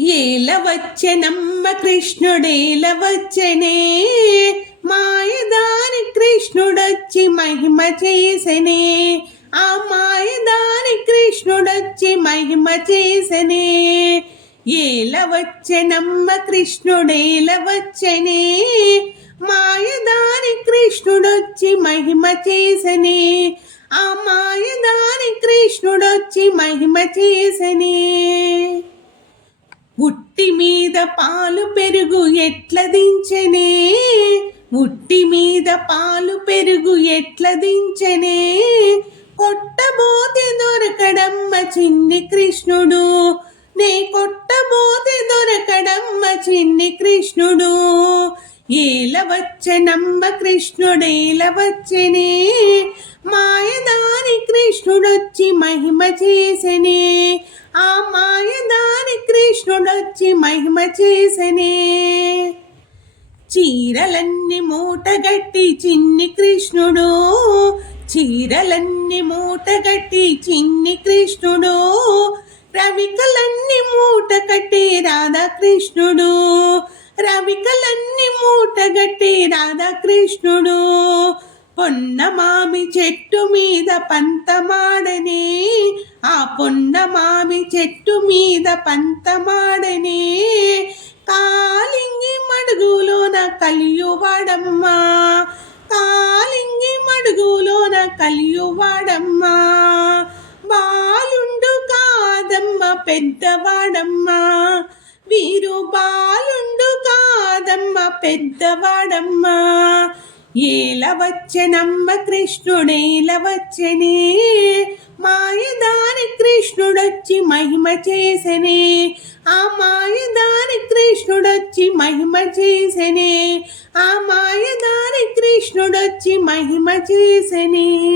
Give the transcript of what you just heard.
ఏలవచ్చనమ్మ కృష్ణుడేలవచ్చనే మాయదాని కృష్ణుడొచ్చి మహిమ చేసనే. ఆ మాయదాని కృష్ణుడొచ్చి మహిమ చేసనే. ఏలవచ్చనమ్మ కృష్ణుడేలవచ్చనే మాయదాని కృష్ణుడొచ్చి మహిమ చేసనే. ఆ మాయదాని కృష్ణుడొచ్చి మహిమ చేసనే. ఉట్టి మీద పాలు పెరుగు ఎట్ల దించెనే? ఉట్టి మీద పాలు పెరుగు ఎట్ల దించెనే? కొట్టబోతే దొరకడమ్మ చిన్ని కృష్ణుడు. నే కొట్టబోతే దొరకడమ్మ చిన్ని కృష్ణుడు. ఏల వచ్చనమ్మ కృష్ణుడేల వచ్చనే? మాయదాని కృష్ణుడొచ్చి మహిమ చేసనే. ఆ మాయదారి కృష్ణుడొచ్చి మహిమ చేసనే. చీరలన్నీ మూటగట్టి చిన్ని కృష్ణుడు చీరలన్నీ మూటగట్టి చిన్ని కృష్ణుడు రవికలన్నీ మూట కట్టి రాధాకృష్ణుడు రవికలన్నీ మూటగట్టి రాధాకృష్ణుడు. పొన్న మామి చెట్టు మీద పంతమాడనే. కొండ పొన్న మామి చెట్టు మీద పంతమాడనే కాలింగి మడుగులోన కలియువాడమ్మా కాలింగి మడుగులోన కలియువాడమ్మా బాలుండు కాదమ్మ పెద్దవాడమ్మా వీరు బాలుండు కాదమ్మ పెద్దవాడమ్మా. ఏలవచ్చనమ్మ కృష్ణుడేలవచ్చనే కృష్ణుడేల మాయదాని కృష్ణుడొచ్చి మహిమ చేసనే. ఆ మాయదారి కృష్ణుడొచ్చి మహిమ చేసనే. ఆ మాయదారి కృష్ణుడొచ్చి మహిమ చేసనే.